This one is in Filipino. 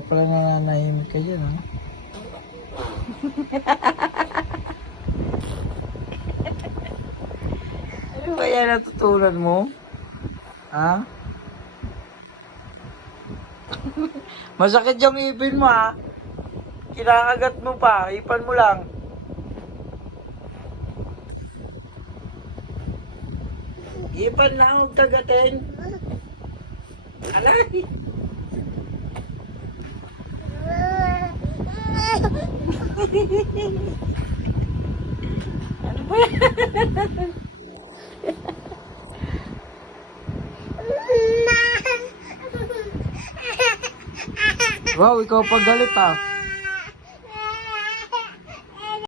Kaya pala nananahimik ka dyan, ha? Ano ba yan natutunan mo? Ha? Masakit yung ipin mo, ha? Kinakagat mo pa, ipan mo lang. Ipan na, huwag kagatin. Alay! Ano ba yan? Wow, ikaw pag galit, ha?